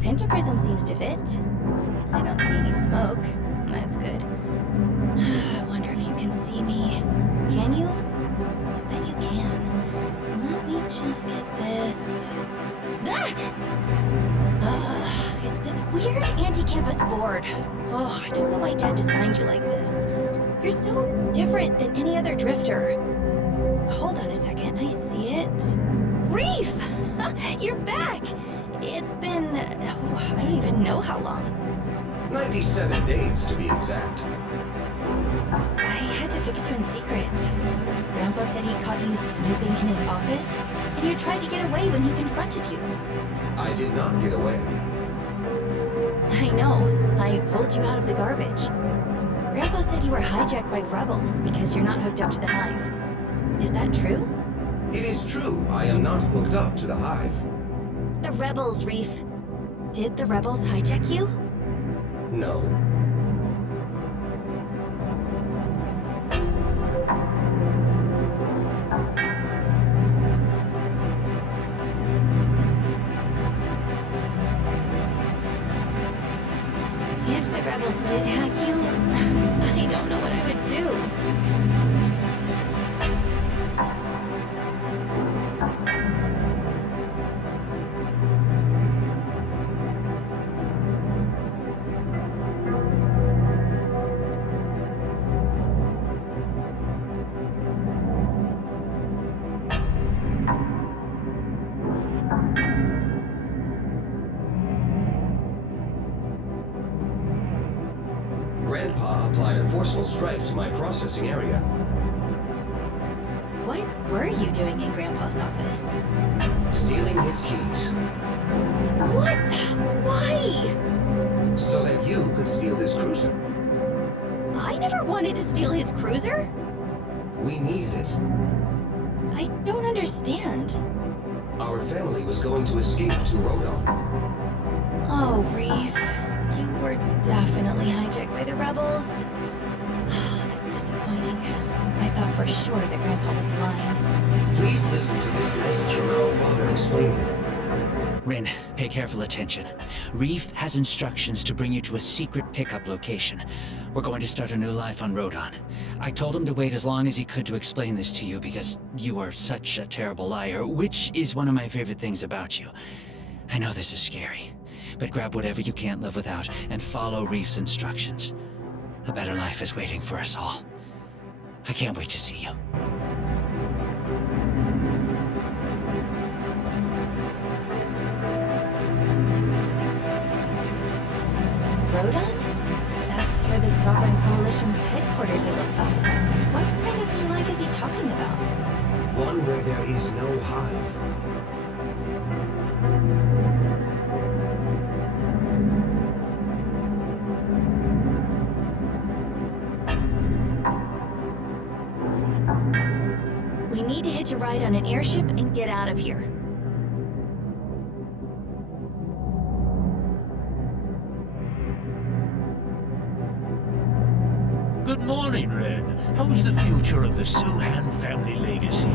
pentaprism seems to fit. I don't see any smoke. That's good. I wonder if you can see me. Can you? I bet you can. Let me just get this. It's this weird anti-campus board. Oh, I don't know why Dad designed you like this. You're so different than any other drifter. Hold on a second, I see it. Reef! You're back! It's been... I don't even know how long. 97 days, to be exact. I had to fix you in secret. Grandpa said he caught you snooping in his office, and you tried to get away when he confronted you. I did not get away. I know. I pulled you out of the garbage. Grandpa said you were hijacked by rebels because you're not hooked up to the hive. Is that true? It is true, I am not hooked up to the hive. The rebels, Reef. Did the rebels hijack you? No. If the rebels did hack you, I don't know what I would do. Grandpa applied a forceful strike to my processing area. What were you doing in Grandpa's office? Stealing his keys. What? Why? So that you could steal his cruiser. I never wanted to steal his cruiser. We needed it. I don't understand. Our family was going to escape to Rodon. Oh, Reef. You were definitely hijacked by the rebels. That's disappointing. I thought for sure that Grandpa was lying. Please listen to this message from our father explaining. Rin, pay careful attention. Reef has instructions to bring you to a secret pickup location. We're going to start a new life on Rodon. I told him to wait as long as he could to explain this to you because you are such a terrible liar, which is one of my favorite things about you. I know this is scary, but grab whatever you can't live without and follow Reef's instructions. A better life is waiting for us all. I can't wait to see you. Rodon? That's where the Sovereign Coalition's headquarters are located. What kind of new life is he talking about? One where there is no hive. We need to hitch a ride on an airship and get out of here. Good morning, Ren. How's the future of the Sohan family legacy?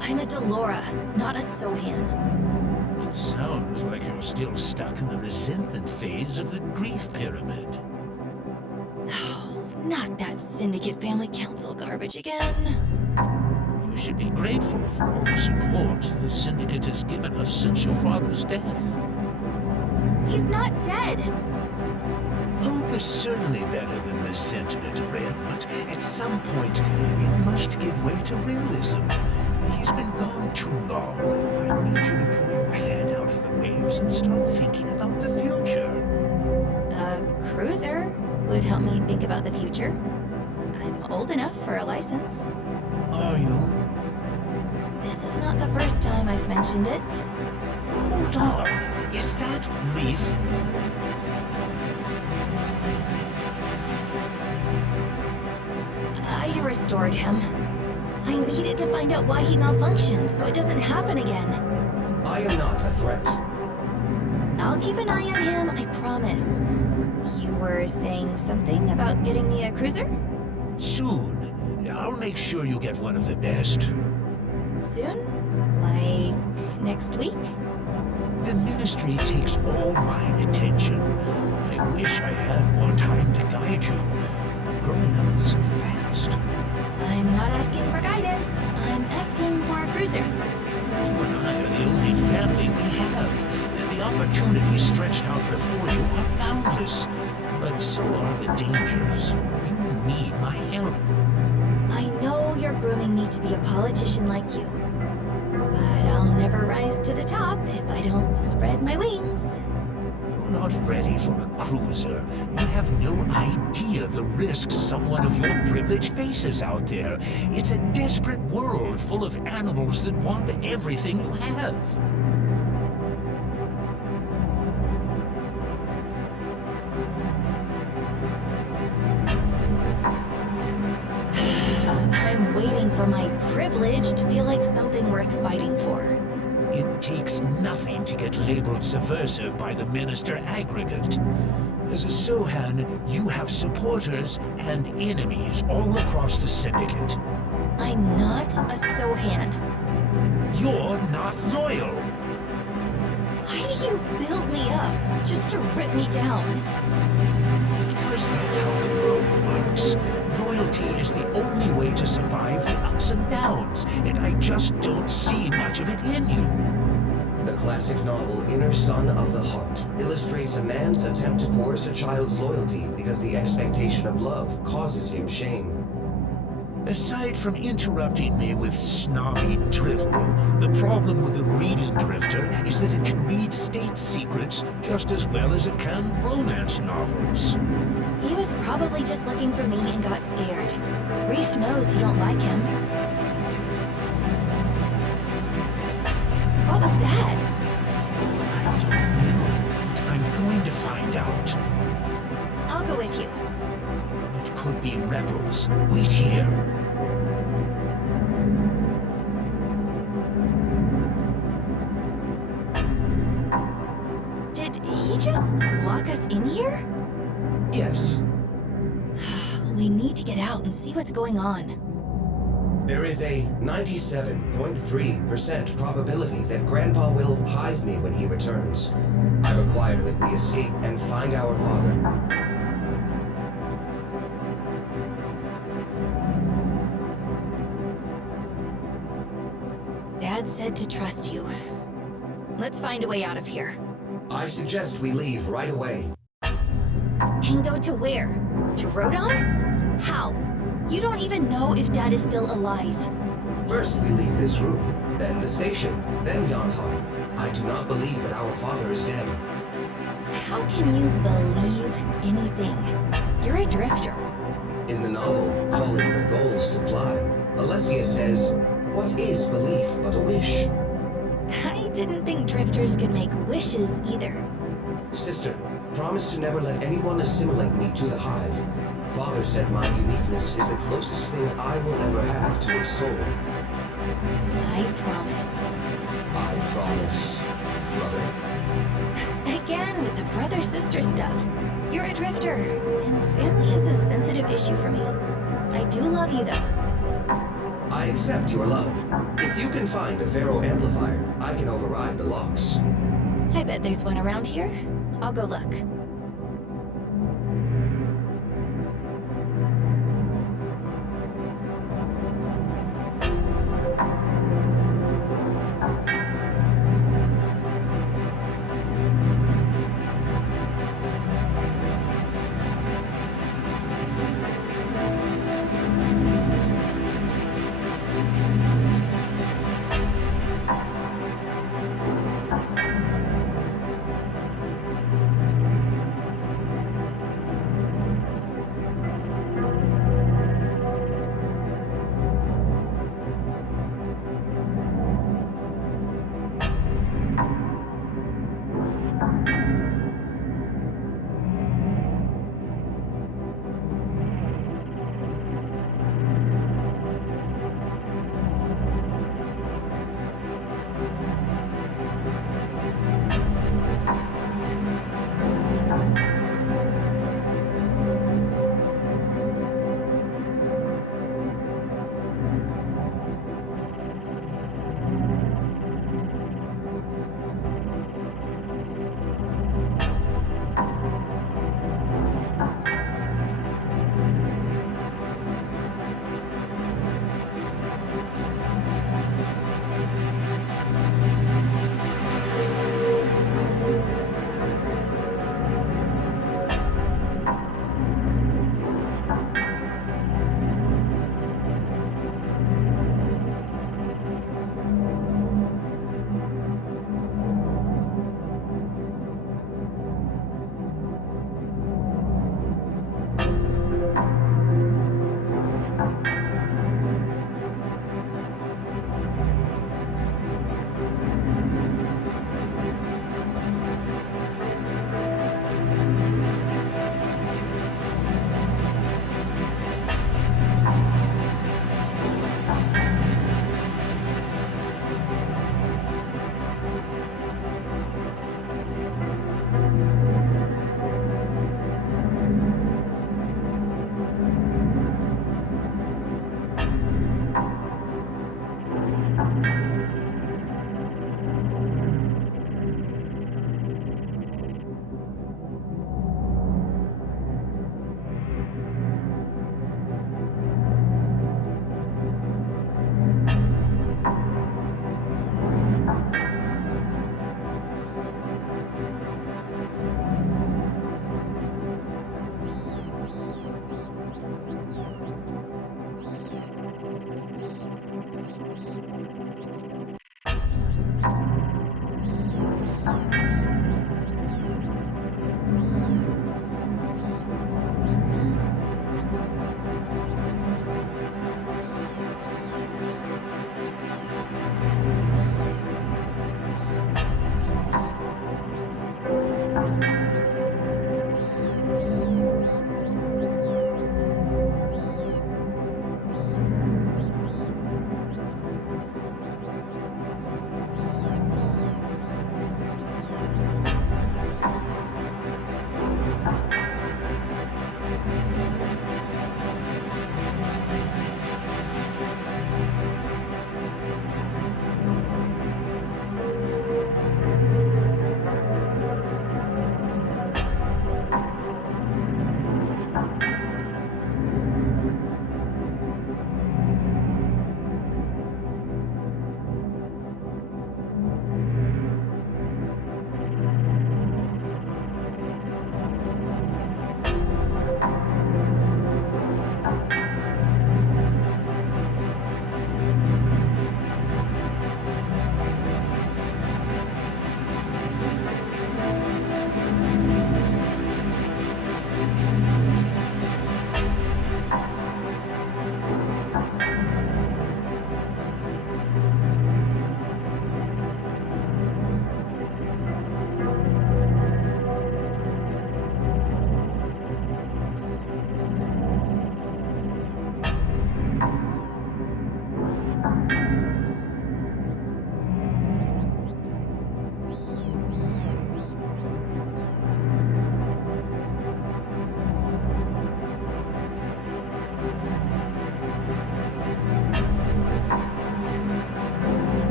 I'm a Delora, not a Sohan. It sounds like you're still stuck in the resentment phase of the grief pyramid. Oh, not that Syndicate Family Council garbage again. You should be grateful for all the support the Syndicate has given us since your father's death. He's not dead! Hope is certainly better than resentment, Ren, but at some point, it must give way to realism. He's been gone too long. I need you to pull your head out of the waves and start thinking about the future. A cruiser would help me think about the future. I'm old enough for a license. Are you? This is not the first time I've mentioned it. Hold on. Is that Reef? I restored him. I needed to find out why he malfunctioned so it doesn't happen again. I am not a threat. I'll keep an eye on him, I promise. You were saying something about getting me a cruiser? Soon. I'll make sure you get one of the best. Soon? Like next week? The ministry takes all my attention. I wish I had more time to guide you. Growing up so fast. I'm not asking for guidance. I'm asking for a cruiser. You and I are the only family we have. The opportunities stretched out before you are boundless. But so are the dangers. You need my help. I know you're grooming me to be a politician like you. But I'll never rise to the top if I don't spread my wings. You're not ready for a cruiser. You have no idea the risks someone of your privilege faces out there. It's a desperate world full of animals that want everything you have. I'm waiting for my privilege to feel like something worth fighting for. It takes nothing to get labeled subversive by the Minister Aggregate. As a Sohan, you have supporters and enemies all across the Syndicate. I'm not a Sohan. You're not loyal. Why do you build me up just to rip me down? Because that's how the world works. Loyalty is the only way to survive the ups and downs, and I just don't see much of it in you. The classic novel Inner Son of the Heart illustrates a man's attempt to coerce a child's loyalty because the expectation of love causes him shame. Aside from interrupting me with snobby drivel, the problem with a reading drifter is that it can read state secrets just as well as it can romance novels. He was probably just looking for me and got scared. Reef knows you don't like him. What was that? I don't know, but I'm going to find out. I'll go with you. It could be rebels. Wait here. Did he just lock us in here? Yes, We need to get out and see what's going on. there is a 97.3% probability that Grandpa will hive me when he returns. I require that we escape and find our father. Dad said to trust you. Let's find a way out of here. I suggest we leave right away. And go to where? To Rodon? How? You don't even know if Dad is still alive. First we leave this room, then the station, then Yantar. I do not believe that our father is dead. How can you believe anything? You're a drifter. In the novel, calling the goals to fly, Alessia says, "What is belief but a wish?" I didn't think drifters could make wishes either. Sister, promise to never let anyone assimilate me to the hive. Father said my uniqueness is the closest thing I will ever have to a soul. I promise. I promise, brother. Again with the brother-sister stuff. You're a drifter, and family is a sensitive issue for me. I do love you though. I accept your love. If you can find a Pharaoh amplifier, I can override the locks. I bet there's one around here. I'll go look.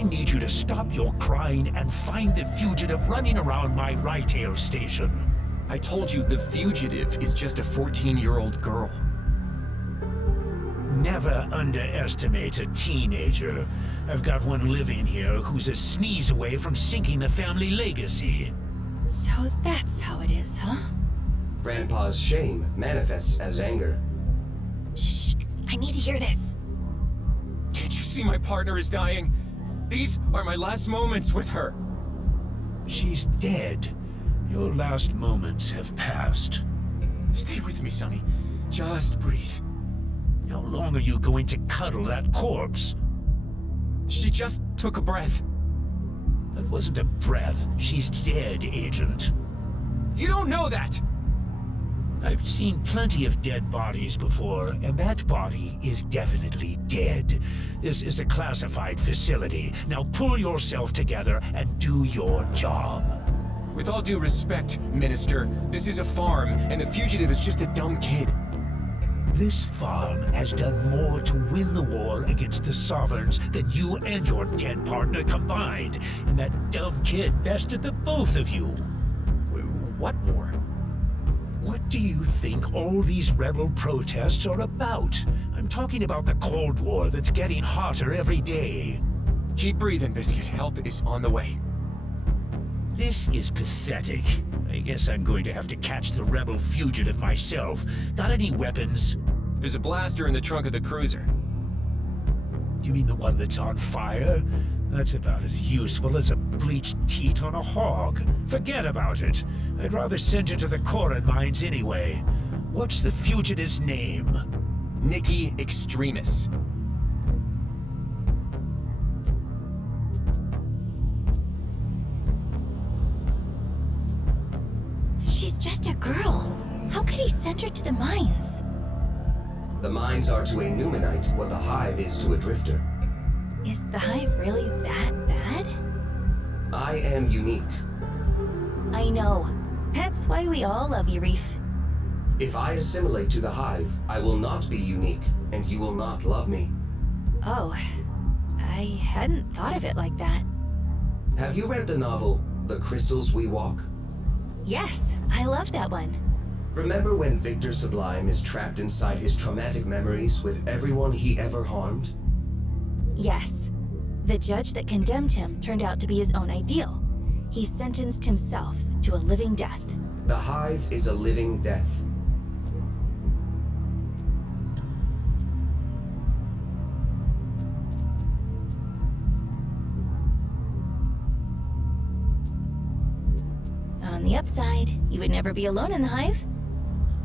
I need you to stop your crying and find the fugitive running around my Rytail station. I told you the fugitive is just a 14-year-old girl. Never underestimate a teenager. I've got one living here who's a sneeze away from sinking the family legacy. So that's how it is, huh? Grandpa's shame manifests as anger. Shh, I need to hear this. Can't you see my partner is dying? These are my last moments with her. She's dead. Your last moments have passed. Stay with me, Sonny. Just breathe. How long are you going to cuddle that corpse? She just took a breath. That wasn't a breath. She's dead, Agent. You don't know that! I've seen plenty of dead bodies before, and that body is definitely dead. This is a classified facility. Now pull yourself together and do your job. With all due respect, Minister, this is a farm, and the fugitive is just a dumb kid. This farm has done more to win the war against the Sovereigns than you and your dead partner combined. And that dumb kid bested the both of you. What war? What do you think all these rebel protests are about? I'm talking about the Cold War that's getting hotter every day. Keep breathing, Biscuit. Help is on the way. This is pathetic. I guess I'm going to have to catch the rebel fugitive myself. Got any weapons? There's a blaster in the trunk of the cruiser. You mean the one that's on fire? That's about as useful as a bleached teat on a hog. Forget about it. I'd rather send you to the Corin mines anyway. What's the fugitive's name? Nikki Extremis. She's just a girl. How could he send her to the mines? The mines are to a Numenite what the hive is to a drifter. Is the hive really that bad? I am unique. I know. That's why we all love you, Reef. If I assimilate to the hive, I will not be unique, and you will not love me. Oh, I hadn't thought of it like that. Have you read the novel, The Crystals We Walk? Yes, I love that one. Remember when Victor Sublime is trapped inside his traumatic memories with everyone he ever harmed? Yes. The judge that condemned him turned out to be his own ideal. He sentenced himself to a living death. The hive is a living death. On the upside, you would never be alone in the hive.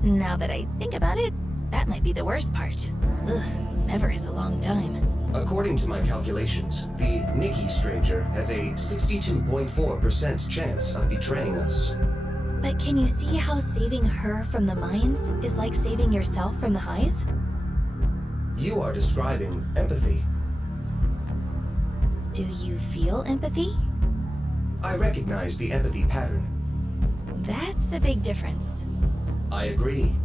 Now that I think about it, that might be the worst part. Ugh, never is a long time. According to my calculations, the Nikki Stranger has a 62.4% chance of betraying us. But can you see how saving her from the mines is like saving yourself from the hive? You are describing empathy. Do you feel empathy? I recognize the empathy pattern. That's a big difference. I agree.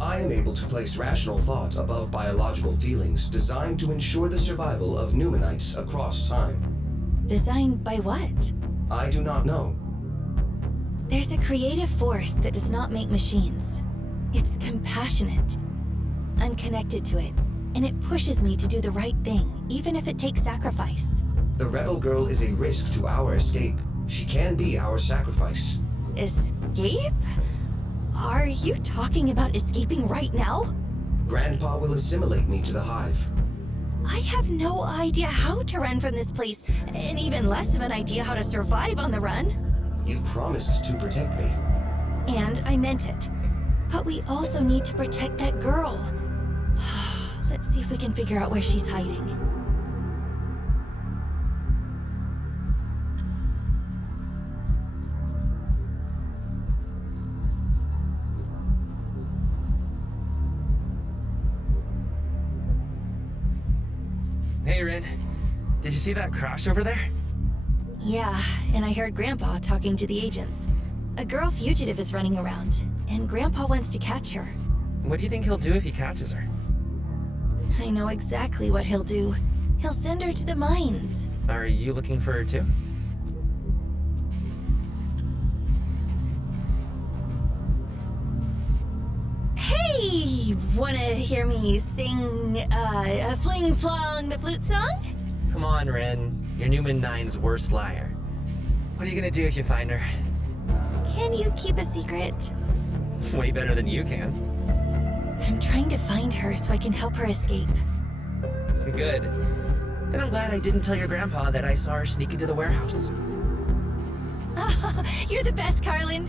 I am able to place rational thought above biological feelings designed to ensure the survival of Numenites across time. Designed by what? I do not know. There's a creative force that does not make machines. It's compassionate. I'm connected to it, and it pushes me to do the right thing, even if it takes sacrifice. The rebel girl is a risk to our escape. She can be our sacrifice. Escape? Are you talking about escaping right now? Grandpa will assimilate me to the hive. I have no idea how to run from this place, and even less of an idea how to survive on the run. You promised to protect me. And I meant it. But we also need to protect that girl. Let's see if we can figure out where she's hiding. Hey, Rin. Did you see that crash over there? Yeah, and I heard Grandpa talking to the agents. A girl fugitive is running around, and Grandpa wants to catch her. What do you think he'll do if he catches her? I know exactly what he'll do. He'll send her to the mines. Are you looking for her too? Hey! Wanna hear me sing, Fling Flong the Flute Song? Come on, Ren. You're Newman 9's worst liar. What are you gonna do if you find her? Can you keep a secret? Way better than you can. I'm trying to find her so I can help her escape. Good. Then I'm glad I didn't tell your grandpa that I saw her sneak into the warehouse. You're the best, Carlin.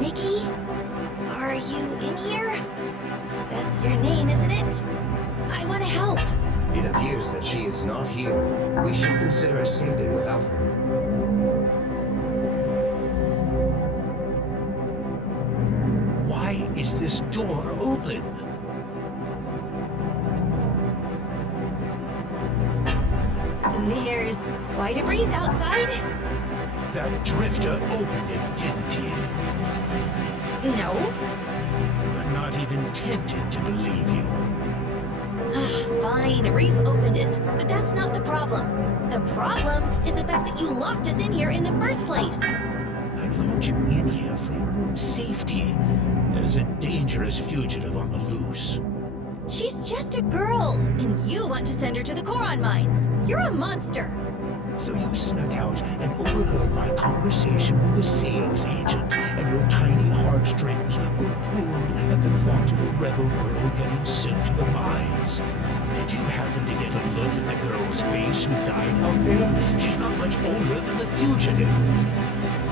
Nikki? Are you in here? That's your name, isn't it? I want to help. It appears that she is not here. We should consider escaping without her. Why is this door open? There's quite a breeze outside. That drifter opened it, didn't he? No. I'm not even tempted to believe you. Fine, Reef opened it, but that's not the problem. The problem is the fact that you locked us in here in the first place. I locked you in here for your own safety. There's a dangerous fugitive on the loose. She's just a girl, and you want to send her to the Koron mines. You're a monster. So you snuck out and overheard my conversation with the sales agent, and your tiny heartstrings were pulled at the thought of a rebel girl getting sent to the mines. Did you happen to get a look at the girl's face who died out there? She's not much older than the fugitive.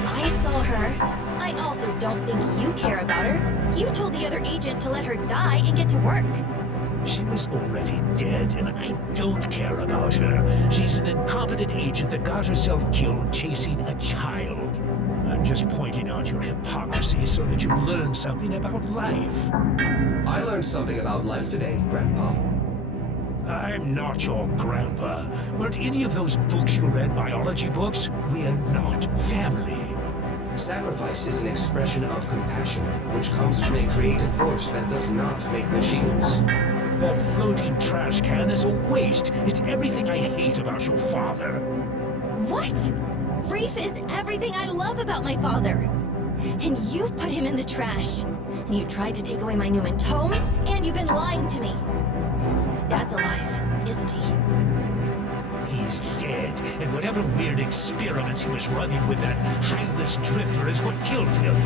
I saw her. I also don't think you care about her. You told the other agent to let her die and get to work. She was already dead, and I don't care about her. She's an incompetent agent that got herself killed chasing a child. I'm just pointing out your hypocrisy so that you learn something about life. I learned something about life today, Grandpa. I'm not your grandpa. Weren't any of those books you read biology books? We're not family. Sacrifice is an expression of compassion, which comes from a creative force that does not make machines. That floating trash can is a waste. It's everything I hate about your father. What? Reef is everything I love about my father. And you put him in the trash. And you tried to take away my Newman tomes, and you've been lying to me. Dad's alive, isn't he? He's dead, and whatever weird experiments he was running with that hiveless drifter is what killed him.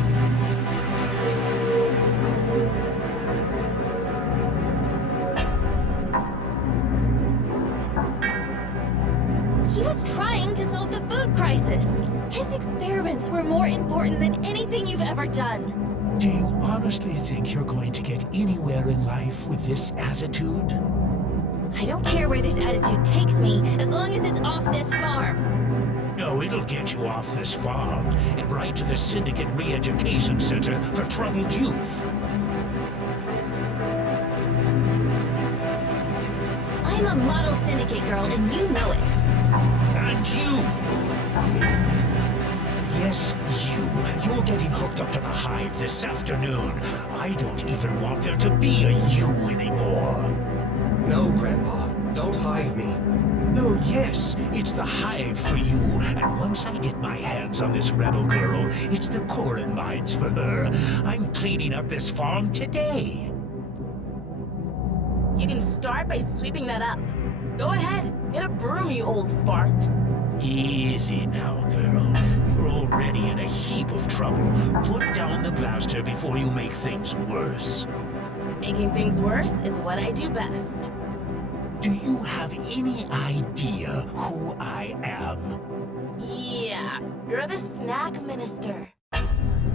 He was trying to solve the food crisis. His experiments were more important than anything you've ever done. Do you honestly think you're going to get anywhere in life with this attitude? I don't care where this attitude takes me, as long as it's off this farm. No, it'll get you off this farm and right to the Syndicate Re-Education Center for Troubled Youth. I'm a model syndicate girl, and you know it. And you! Yes, you. You're getting hooked up to the Hive this afternoon. I don't even want there to be a you anymore. No, Grandpa. Don't hive me. No, yes, it's the Hive for you. And once I get my hands on this rebel girl, it's the Corin mines for her. I'm cleaning up this farm today. You can start by sweeping that up. Go ahead, get a broom, you old fart. Easy now, girl. You're already in a heap of trouble. Put down the blaster before you make things worse. Making things worse is what I do best. Do you have any idea who I am? Yeah, you're the snack minister.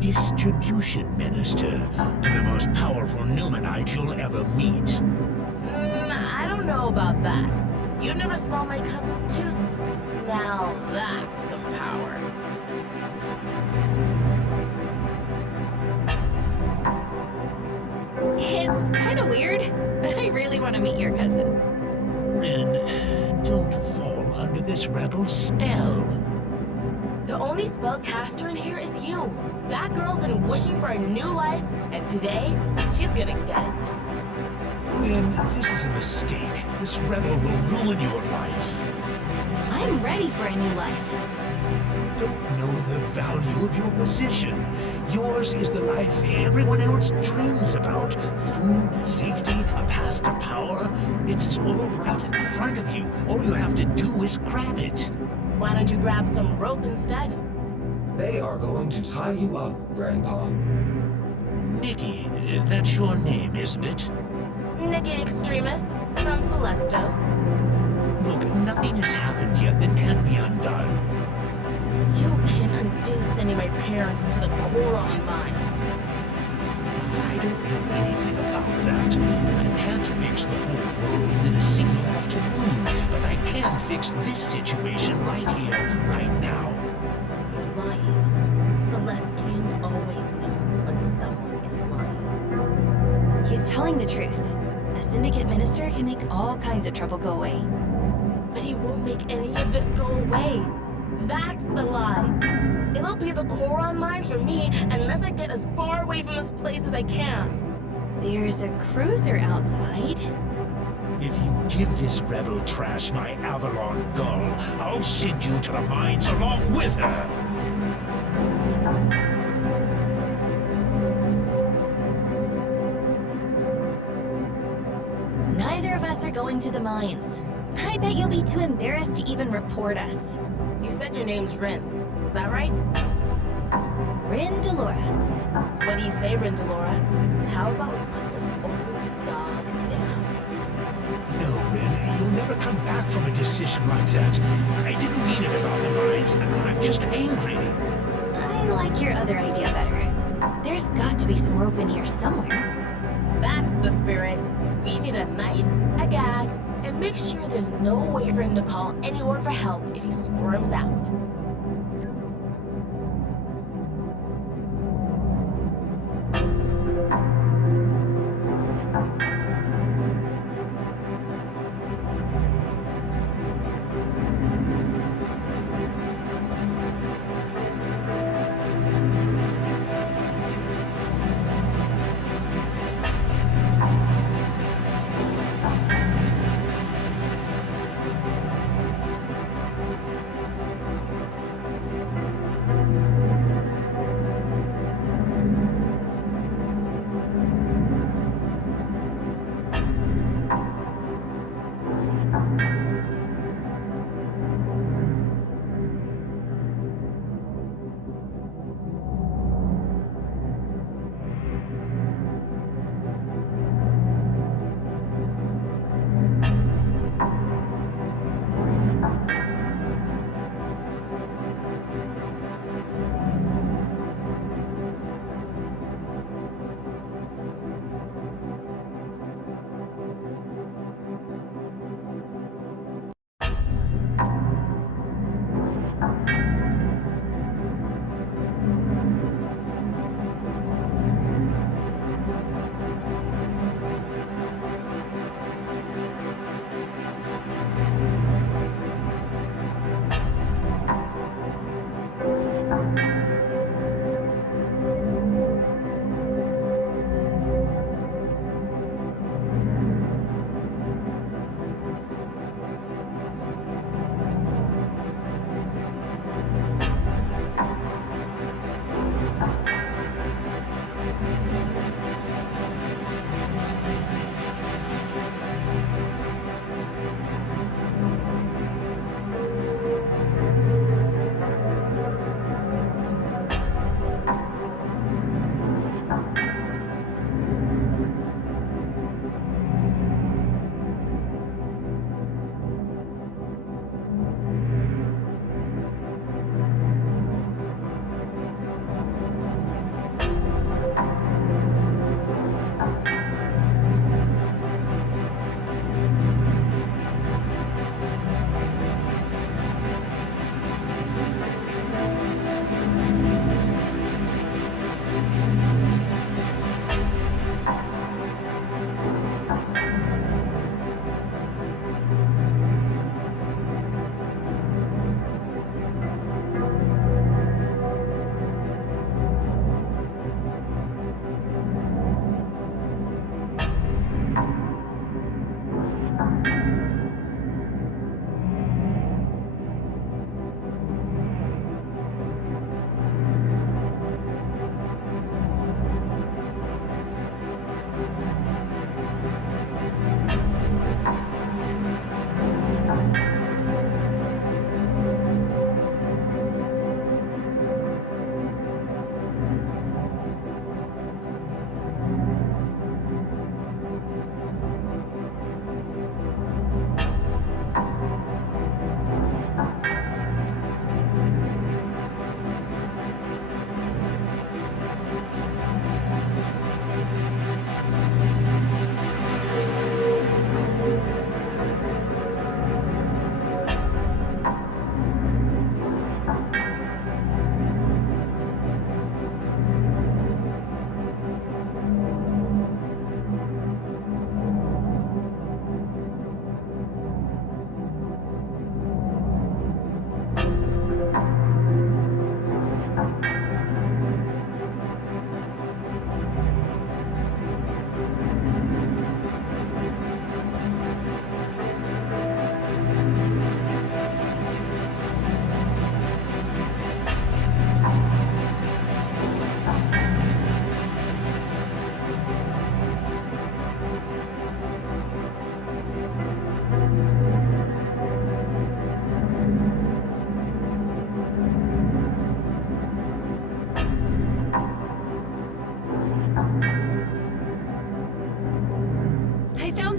Distribution Minister, and the most powerful Numenite you'll ever meet. I don't know about that. You never smelled my cousin's toots. Now that's some power. It's kind of weird. I really want to meet your cousin. Rin, don't fall under this rebel spell. The only spellcaster in here is you. That girl's been wishing for a new life, and today, she's gonna get it. Rin, this is a mistake. This rebel will ruin your life. I'm ready for a new life. You don't know the value of your position. Yours is the life everyone else dreams about. Food, safety, a path to power. It's all right in front of you. All you have to do is grab it. Why don't you grab some rope instead? They are going to tie you up, Grandpa. Nikki, that's your name, isn't it? Nikki Extremis from Celestos. Look, nothing has happened yet that can't be undone. You can't undo sending my parents to the Coron mines. I don't know anything about that, and I can't fix the whole world in a single afternoon, but I can fix this situation right here, right now. You're lying. Celestians always know when someone is lying. He's telling the truth. A syndicate minister can make all kinds of trouble go away. But he won't make any of this go away. That's the lie. It'll be the Coron mines for me unless I get as far away from this place as I can. There's a cruiser outside. If you give this rebel trash my Avalon gull, I'll send you to the mines along with her. Neither of us are going to the mines. I bet you'll be too embarrassed to even report us. You said your name's Rin. Is that right? Rin Delora. What do you say, Rin Delora? How about we put this old dog down? No, Rin, you'll never come back from a decision like that. I didn't mean it about the mines. I'm just angry. I like your other idea better. There's got to be some rope in here somewhere. That's the spirit. We need a knife, a gag, and make sure there's no way for him to call anyone for help if he squirms out.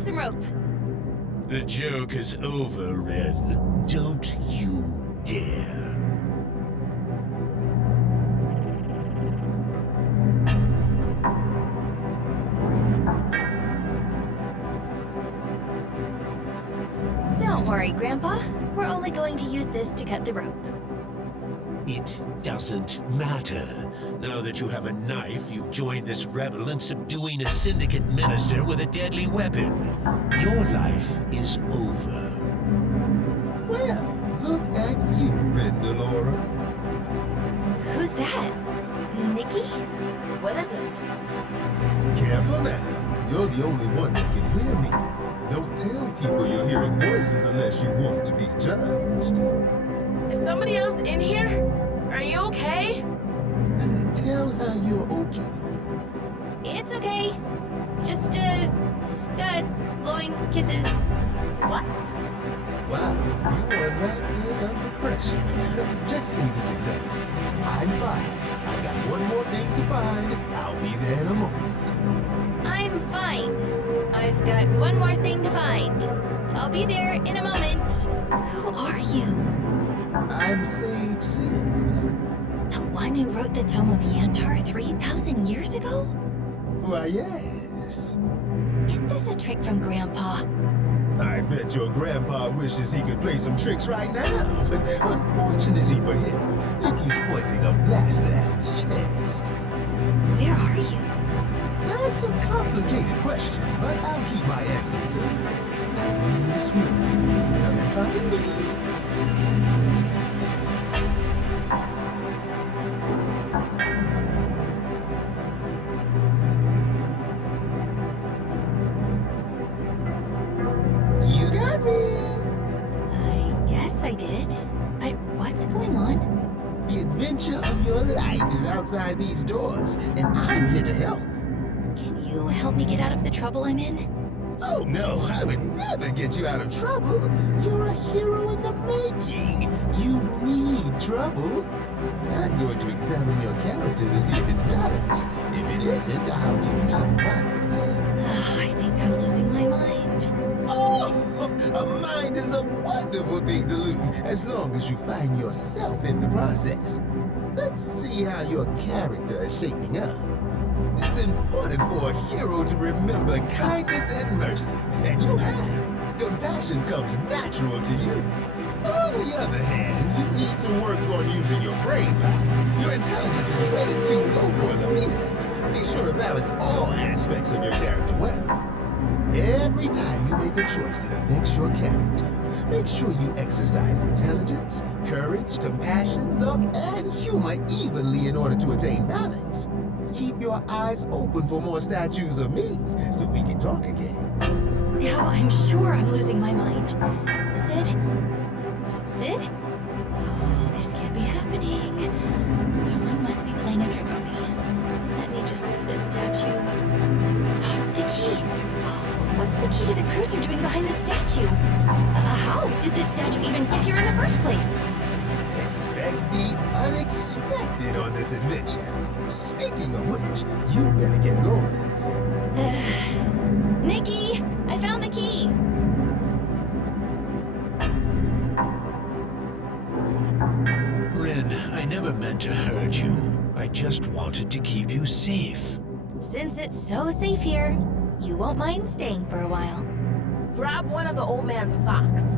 some rope. The joke is over, Ren. Don't you dare. Don't worry, Grandpa. We're only going to use this to cut the rope. It doesn't matter. Now that you have a knife, you've joined this rebel in subduing a syndicate minister with a deadly weapon. Your life is over. Well, look at you, Rendalora. Who's that? Nikki? What is it? Careful now. You're the only one that can hear me. Don't tell people you're hearing voices unless you want to be judged. Is somebody else in here? Are you okay? Tell her you're okay. It's okay. Just, scud, blowing kisses. What? Wow, you are not good under pressure. Just say this exactly. I'm fine. I got one more thing to find. I'll be there in a moment. I'm fine. I've got one more thing to find. I'll be there in a moment. Who are you? I'm Sage Sid. The one who wrote the Tome of Yantar 3,000 years ago? Why, yes. Is this a trick from Grandpa? I bet your grandpa wishes he could play some tricks right now, but unfortunately for him, Nikki's pointing a blaster at his chest. Where are you? That's a complicated question, but I'll keep my answer simple. I'm in this room. Come and find me. You got me. I guess I did. But what's going on? The adventure of your life is outside these doors, and I'm here to help. Can you help me get out of the trouble I'm in? Oh no, I would never get you out of trouble. You're a hero in the making. You need trouble. I'm going to examine your character to see if it's balanced. If it isn't, I'll give you some advice. I think I'm losing my mind. Oh, a mind is a wonderful thing to lose, as long as you find yourself in the process. Let's see how your character is shaping up. It's important for a hero to remember kindness and mercy, and you have. Compassion comes natural to you. On the other hand, you need to work on using your brain power. Your intelligence is way too low for a Lapisan. Be sure to balance all aspects of your character well. Every time you make a choice that affects your character, make sure you exercise intelligence, courage, compassion, luck, and humor evenly in order to attain balance. Keep your eyes open for more statues of me, so we can talk again. Now I'm sure I'm losing my mind. Sid? Sid? Oh, this can't be happening. Someone must be playing a trick on me. Let me just see this statue. The key! Oh, what's the key to the cruiser doing behind the statue? How did this statue even get here in the first place? Expect the unexpected on this adventure. Speaking of which, you better get going. Nikki! I found the key! Ren, I never meant to hurt you. I just wanted to keep you safe. Since it's so safe here, you won't mind staying for a while. Grab one of the old man's socks.